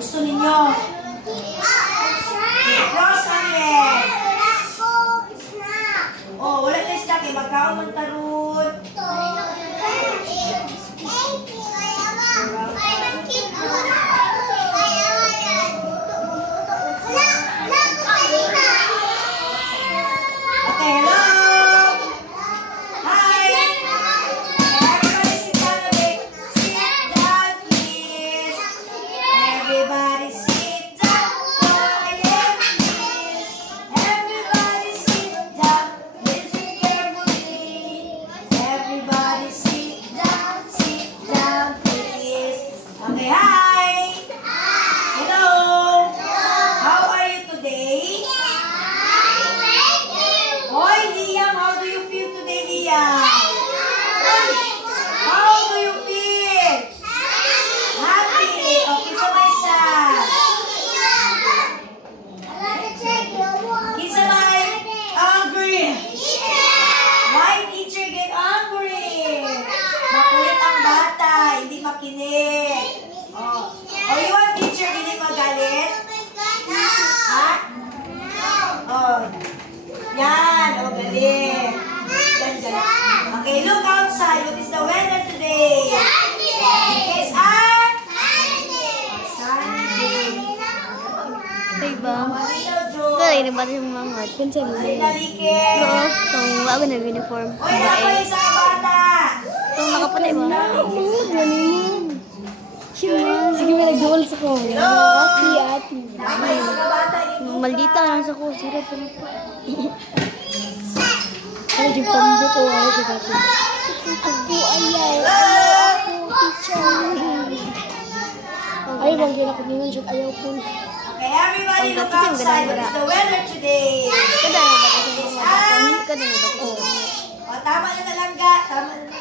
Gusto ninyo? Close ang legs. Oh, wala na snack eh. Magkaon man tarun. Okay, hello. Hi. Everybody sit down a bit. Sit down, please. Everybody sit down. Quiet, please. Everybody sit down. Listen carefully. Everybody sit down, please. Okay, hi. Hello. How are you today? Hoy, Liam, how do you feel today, Liam? How do you feel? Happy. Okay, sabay-sabay. Kinsa may angry? Why teacher get angry? Makulit ang bata, hindi makinig. Oh, you want teacher hindi magalit? Ha? Oh. Yan, oh, galing. Yan, galing. Okay, look outside. What is the weather today? It is a sunny day. Diba? Marino, Joe. Kaya na ba yung mga pinsan mo? Marina, Likin. Kung wala na uniform. Uy, nakuha sa bata. Kung nakapunay ba? Galing. Sige, may nag-dual sa ko. Hello. Ati. Nakuha sa bata. Maldita lang sa ko. Sira pa na po. Ano yung pambo ko? Ano siya dati? Ako ayaw. Ako, teacher. Ay, bang ginakot niyo siya. Ayaw po. Okay, everybody look outside. What is the weather today? Kada na ba? Kada na ba? O, tama na talaga. Tama na.